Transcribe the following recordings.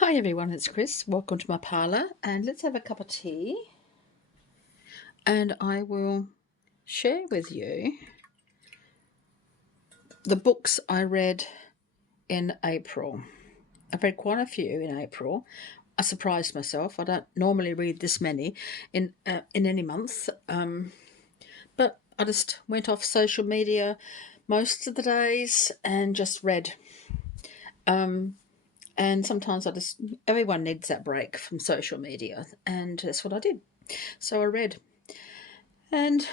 Hi everyone, it's Chris. Welcome to my parlour and let's have a cup of tea and I will share with you the books I read in April. I've read quite a few in April. I surprised myself. I don't normally read this many in any month, but I just went off social media most of the days and just read. And sometimes everyone needs that break from social media, and that's what I did. So I read. And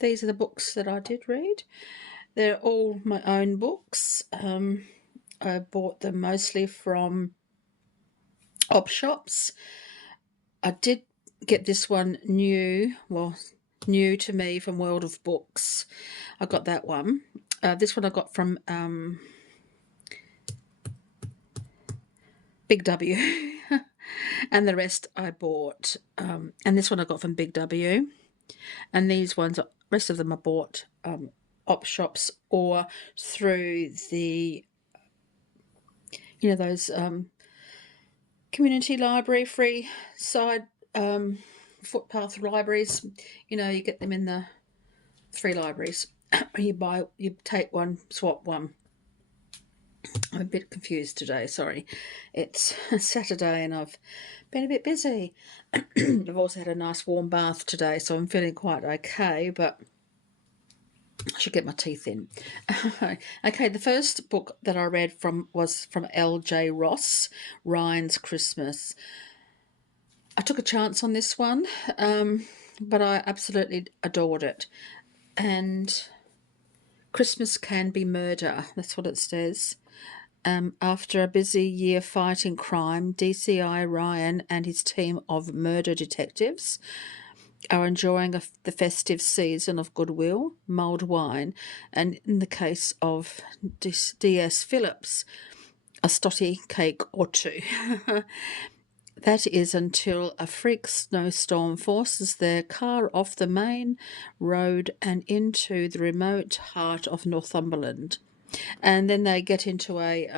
these are the books that I did read. They're all my own books. I bought them mostly from op shops. I did get this one new to me from World of Books. I got that one. This one I got from Big W. And the rest I bought. And this one I got from Big W. And these ones, rest of them I bought op shops or through the, those community library free side footpath libraries. You get them in the free libraries. You take one, swap one. I'm a bit confused today, sorry. It's Saturday and I've been a bit busy. I've also had a nice warm bath today, so I'm feeling quite okay, but I should get my teeth in. Okay, the first book that I read was from L.J. Ross, Ryan's Christmas. I took a chance on this one, but I absolutely adored it. And Christmas can be murder, that's what it says. After a busy year fighting crime, DCI Ryan and his team of murder detectives are enjoying the festive season of goodwill, mulled wine, and in the case of D.S. Phillips, a stotty cake or two. That is until a freak snowstorm forces their car off the main road and into the remote heart of Northumberland. And then they get into a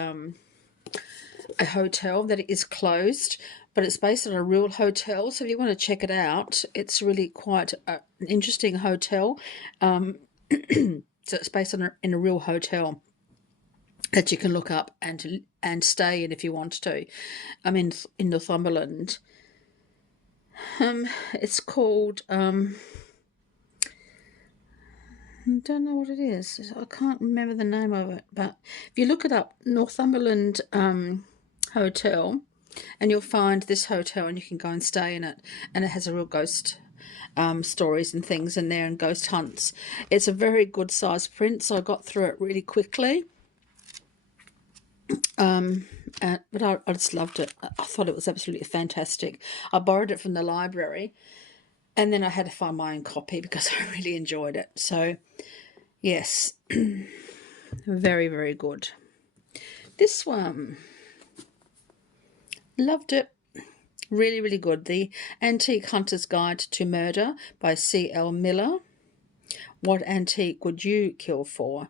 hotel that is closed, but it's based on a real hotel. So if you want to check it out, it's really quite an interesting hotel. So it's based on in a real hotel that you can look up and stay in if you want to. I'm in Northumberland. It's called I don't know what it is. I can't remember the name of it, but if you look it up, Northumberland Hotel, and you'll find this hotel and you can go and stay in it, and it has a real ghost stories and things in there and ghost hunts. It's a very good size print, so I got through it really quickly. But I just loved it. I thought it was absolutely fantastic. I borrowed it from the library and then I had to find my own copy because I really enjoyed it. So yes, very, very good. This one, loved it. Really, really good. The Antique Hunter's Guide to Murder by C.L. Miller. What antique would you kill for?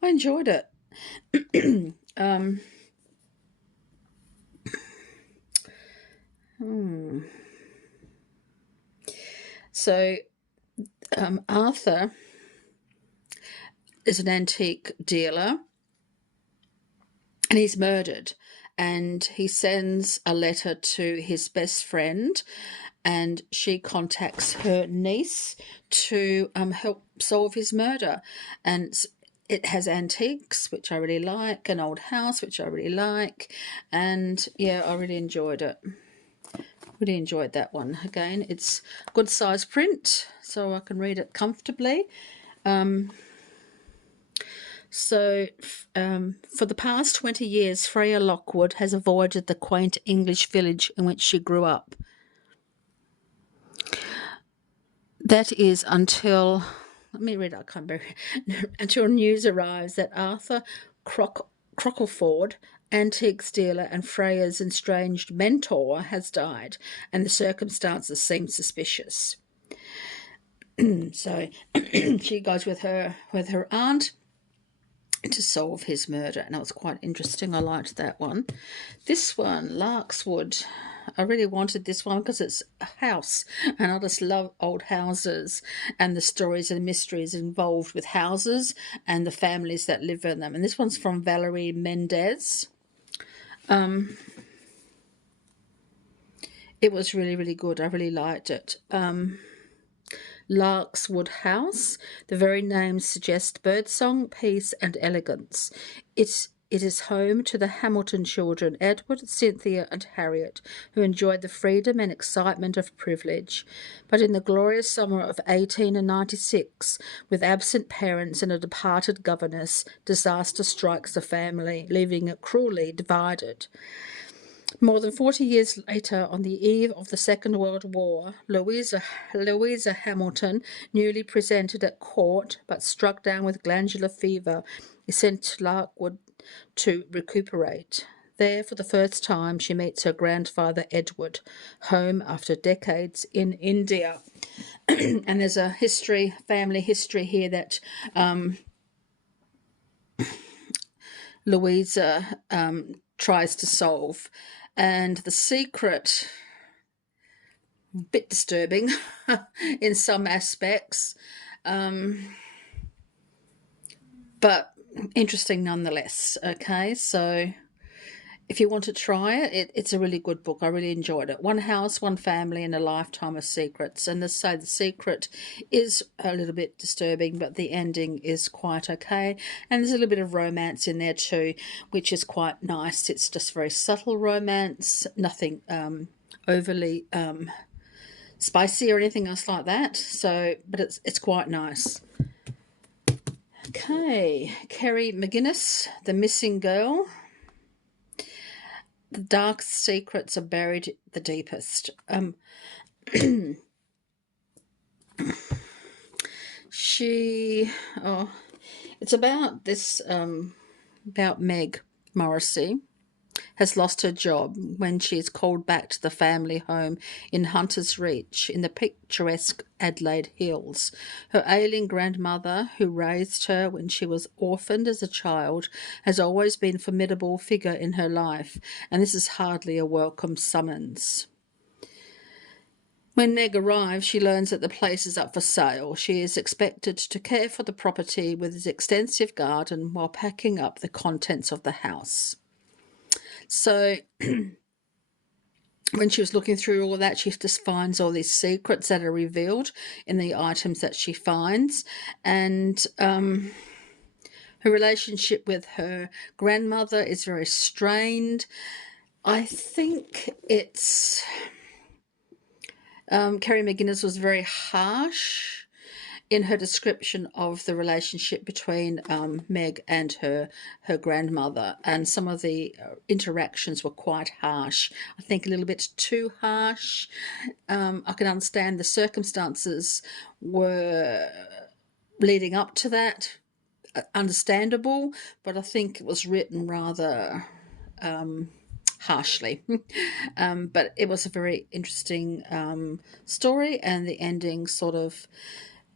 I enjoyed it. So Arthur is an antique dealer and he's murdered, and he sends a letter to his best friend and she contacts her niece to help solve his murder. And it has antiques, which I really like, an old house, which I really like, and yeah, I really enjoyed it. Really enjoyed that one. Again, it's good size print, so I can read it comfortably. So, for the past 20 years, Freya Lockwood has avoided the quaint English village in which she grew up. That is until, let me read it, I can't remember, until news arrives that Arthur Crockleford, antique dealer and Freya's estranged mentor, has died, and the circumstances seem suspicious. So she goes with her aunt to solve his murder, and it was quite interesting. I liked that one. This one, Larkswood, I really wanted this one because it's a house, and I just love old houses and the stories and mysteries involved with houses and the families that live in them. And this one's from Valerie Mendez. It was really, really good. I really liked it. Larkswood House. The very name suggests birdsong, peace, and elegance. It is home to the Hamilton children, Edward, Cynthia, and Harriet, who enjoyed the freedom and excitement of privilege. But in the glorious summer of 1896, with absent parents and a departed governess, disaster strikes the family, leaving it cruelly divided. More than 40 years later, on the eve of the Second World War, Louisa Hamilton, newly presented at court but struck down with glandular fever, is sent to Larkwood to recuperate. There, for the first time, she meets her grandfather Edward, home after decades in India. And there's a family history here that Louisa tries to solve. And the secret, a bit disturbing in some aspects, but interesting nonetheless. Okay, so if you want to try it, it's a really good book. I really enjoyed it. One house, one family, and a lifetime of secrets. And the secret is a little bit disturbing, but the ending is quite okay. And there's a little bit of romance in there too, which is quite nice. It's just very subtle romance, nothing overly spicy or anything else like that. So, but it's quite nice. Okay, Kerry McGinnis, The Missing Girl. The dark secrets are buried the deepest. It's about this, about Meg Morrissey has lost her job when she is called back to the family home in Hunter's Reach in the picturesque Adelaide Hills. Her ailing grandmother, who raised her when she was orphaned as a child, has always been a formidable figure in her life, and this is hardly a welcome summons. When Meg arrives, she learns that the place is up for sale. She is expected to care for the property with its extensive garden while packing up the contents of the house. So when she was looking through all of that, she just finds all these secrets that are revealed in the items that she finds. And her relationship with her grandmother is very strained. I think it's... Kerry McGinnis was very harsh in her description of the relationship between Meg and her grandmother, and some of the interactions were quite harsh. I think a little bit too harsh. I can understand the circumstances were leading up to that, understandable, but I think it was written rather harshly. But it was a very interesting story, and the ending sort of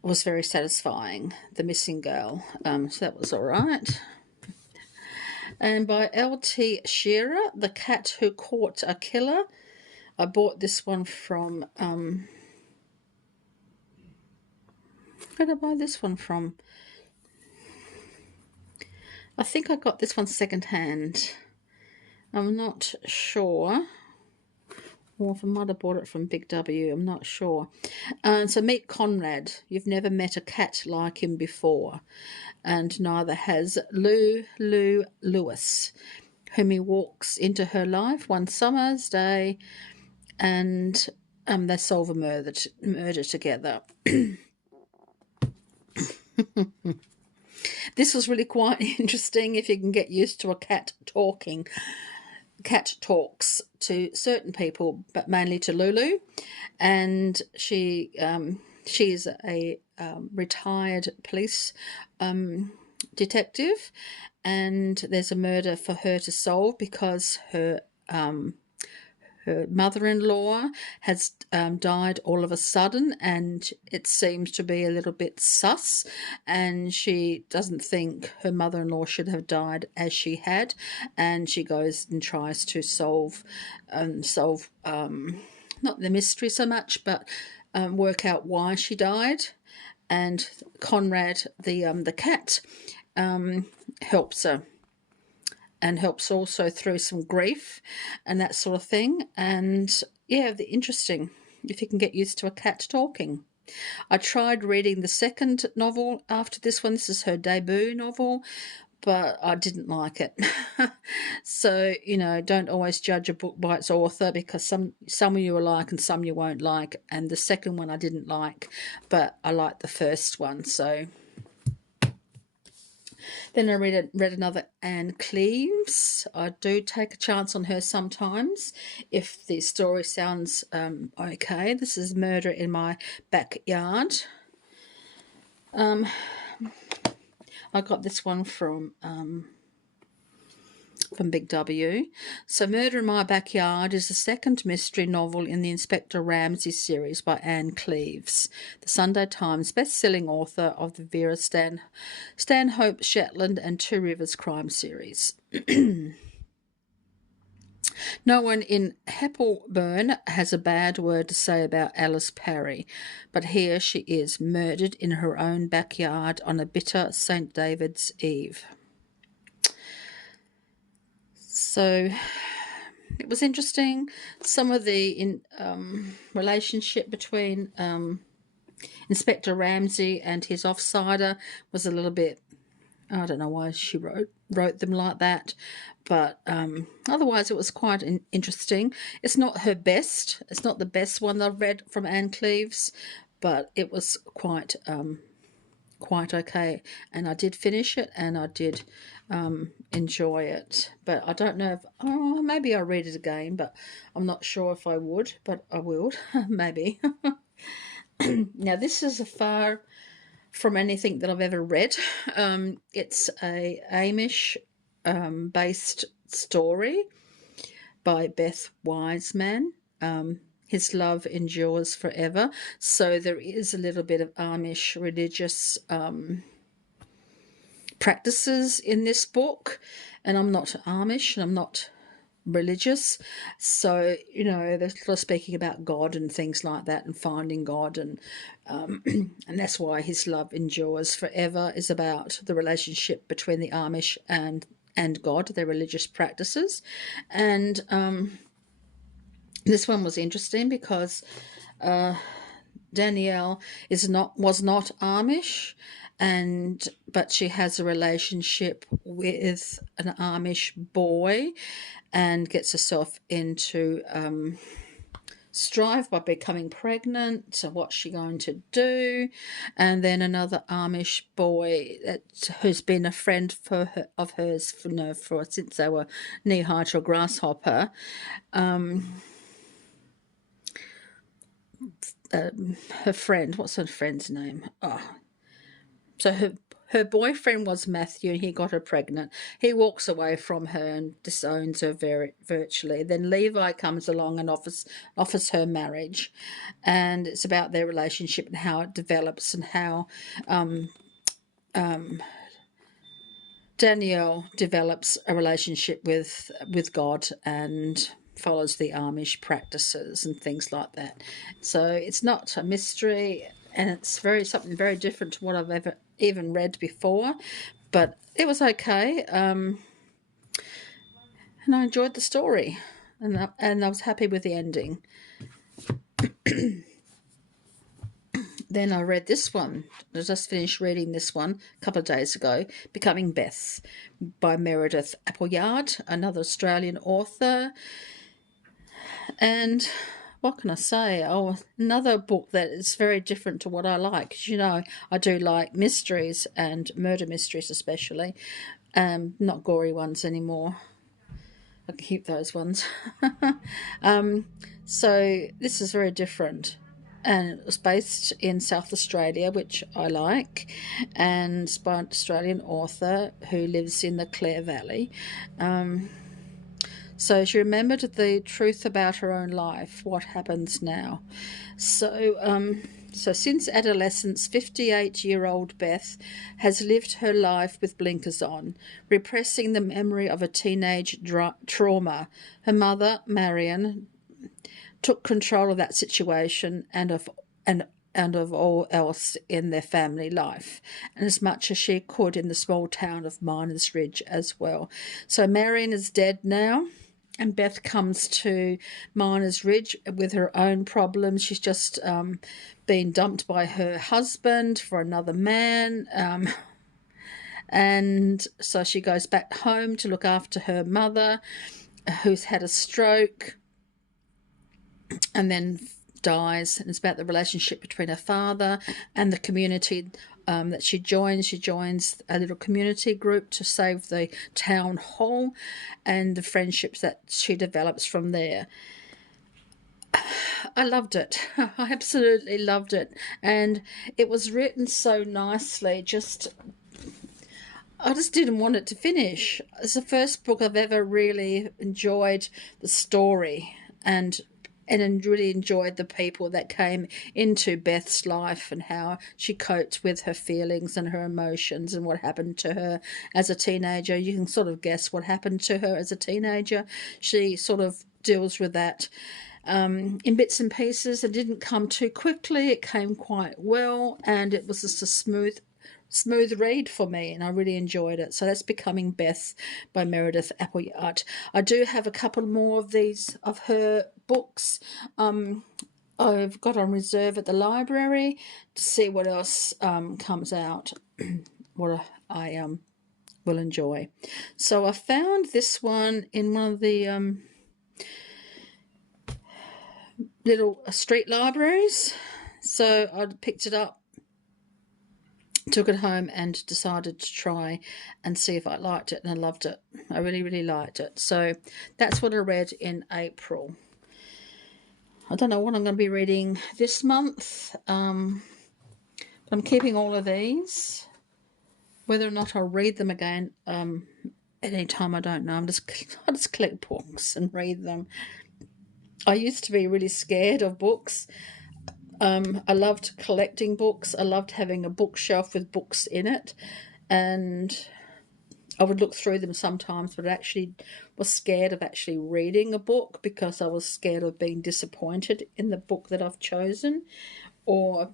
was very satisfying. The Missing Girl. So that was all right. And by L.T. Shearer, The Cat Who Caught a Killer. I bought this one from... where did I buy this one from? I think I got this one second-hand. I'm not sure. Or if I might have bought it from Big W, I'm not sure. So meet Conrad. You've never met a cat like him before. And neither has Lou Lewis, whom he walks into her life one summer's day, and they solve a murder together. This was really quite interesting if you can get used to a cat talking. Cat talks to certain people, but mainly to Lulu, and she is a retired police detective, and there's a murder for her to solve because her her mother-in-law has died all of a sudden, and it seems to be a little bit sus, and she doesn't think her mother-in-law should have died as she had, and she goes and tries to solve not the mystery so much, but work out why she died. And Conrad, the cat, helps her, and helps also through some grief and that sort of thing. And yeah, interesting if you can get used to a cat talking. I tried reading the second novel after this one. This is her debut novel, but I didn't like it. So, don't always judge a book by its author, because some of you will like and some you won't like. And the second one I didn't like, but I liked the first one. So then I read another Anne Cleeves. I do take a chance on her sometimes if the story sounds okay. This is Murder in My Backyard. I got this one from Big W. So Murder in My Backyard is the second mystery novel in the Inspector Ramsey series by Anne Cleeves, the Sunday Times best-selling author of the Vera Stanhope Shetland and Two Rivers crime series. No one in Heppelburn has a bad word to say about Alice Parry, but here she is, murdered in her own backyard on a bitter St. David's Eve. So it was interesting. Some of the relationship between Inspector Ramsey and his offsider was a little bit, I don't know why she wrote them like that, but otherwise it was quite interesting. It's not her best. It's not the best one I've read from Anne Cleeves, but it was quite okay, and I did finish it, and I did enjoy it. But I don't know if maybe I'll read it again, but I'm not sure if I would, but I will. Maybe. Now this is far from anything that I've ever read. It's a Amish based story by Beth Wiseman. His love endures forever. So there is a little bit of Amish religious practices in this book. And I'm not Amish and I'm not religious. So, they're sort of speaking about God and things like that and finding God. And and that's why his love endures forever is about the relationship between the Amish and God, their religious practices. And this one was interesting because Danielle was not Amish, but she has a relationship with an Amish boy, and gets herself into strife by becoming pregnant. So what's she going to do? And then another Amish boy who's been a friend of hers for since they were knee-high to a grasshopper. Her friend, what's her friend's name? So her boyfriend was Matthew, and he got her pregnant. He walks away from her and disowns her virtually. Then Levi comes along and offers her marriage, and it's about their relationship and how it develops, and how Danielle develops a relationship with God and follows the Amish practices and things like that. So it's not a mystery, and it's something very different to what I've ever even read before, but it was okay. And I enjoyed the story, and I was happy with the ending. Then I read this one. I just finished reading this one a couple of days ago, Becoming Beth by Meredith Appleyard, another Australian author. And what can I say? Another book that is very different to what I like. Because, I do like mysteries and murder mysteries especially. Not gory ones anymore. I can keep those ones. So this is very different. And it was based in South Australia, which I like, and by an Australian author who lives in the Clare Valley. So she remembered the truth about her own life. What happens now? So since adolescence, 58-year-old Beth has lived her life with blinkers on, repressing the memory of a teenage trauma. Her mother, Marion, took control of that situation and of all else in their family life, and as much as she could in the small town of Miners Ridge as well. So Marion is dead now, and Beth comes to Miners Ridge with her own problems. She's just been dumped by her husband for another man, and so she goes back home to look after her mother, who's had a stroke and then dies. And it's about the relationship between her father and the community that she joins. She joins a little community group to save the town hall, and the friendships that she develops from there. I loved it. I absolutely loved it. And it was written so nicely. I just didn't want it to finish. It's the first book I've ever really enjoyed the story and really enjoyed the people that came into Beth's life and how she coped with her feelings and her emotions and what happened to her as a teenager. You can sort of guess what happened to her as a teenager. She sort of deals with that in bits and pieces. It didn't come too quickly. It came quite well, and it was just a smooth read for me, and I really enjoyed it. So that's Becoming Beth by Meredith Appleyard. I do have a couple more of her books. I've got on reserve at the library to see what else comes out, what I will enjoy. So I found this one in one of the little street libraries. So I picked it up, took it home, and decided to try and see if I liked it, and I loved it. I really, really liked it. So that's what I read in April. I don't know what I'm going to be reading this month. I'm keeping all of these. Whether or not I'll read them again at any time, I don't know. I just collect books and read them. I used to be really scared of books. I loved collecting books. I loved having a bookshelf with books in it, and I would look through them sometimes, but I actually was scared of actually reading a book because I was scared of being disappointed in the book that I've chosen, or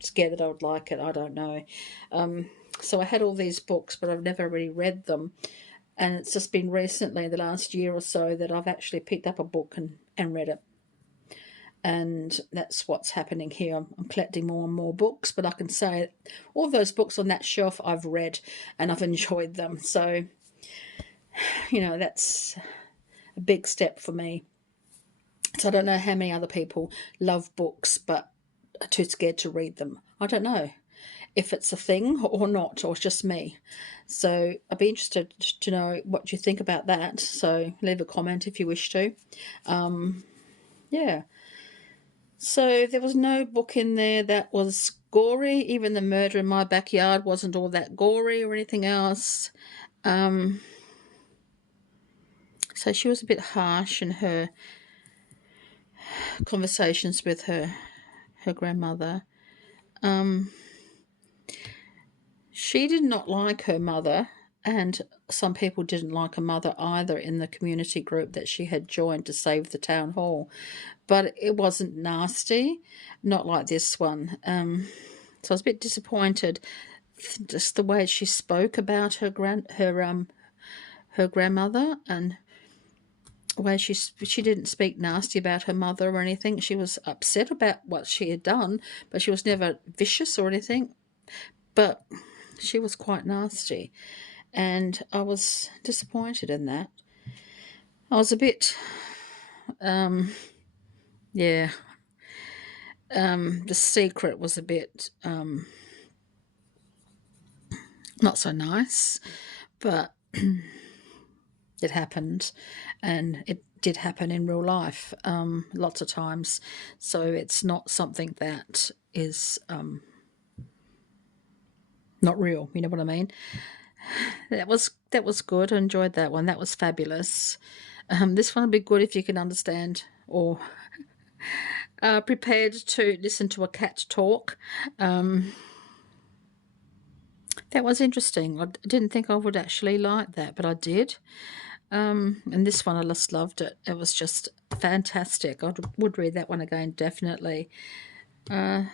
scared that I would like it. I don't know. So I had all these books, but I've never really read them, and it's just been recently, the last year or so, that I've actually picked up a book and read it. And that's what's happening here. I'm collecting more and more books, but I can say all those books on that shelf I've read and I've enjoyed them. So, that's a big step for me. So I don't know how many other people love books but are too scared to read them. I don't know if it's a thing or not, or it's just me. So I'd be interested to know what you think about that. So leave a comment if you wish to. Yeah. So there was no book in there that was gory. Even The Murder in My Backyard wasn't all that gory or anything else. So she was a bit harsh in her conversations with her grandmother. She did not like her mother, and some people didn't like her mother either in the community group that she had joined to save the town hall. But it wasn't nasty, not like this one. So I was a bit disappointed, just the way she spoke about her grandmother, and the way she didn't speak nasty about her mother or anything. She was upset about what she had done, but she was never vicious or anything. But she was quite nasty, and I was disappointed in that. I was a bit, yeah. The Secret was a bit not so nice, but it happened, and it did happen in real life lots of times. So it's not something that is not real. You know what I mean? That was good. I enjoyed that one. That was fabulous. This one would be good if you can understand or prepared to listen to a cat talk. That was interesting. I didn't think I would actually like that, but I did. And this one, I just loved it. It was just fantastic. I would read that one again, definitely. Yeah.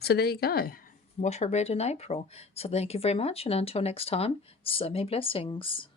So there you go. What I read in April. So thank you very much, and until next time, so many blessings.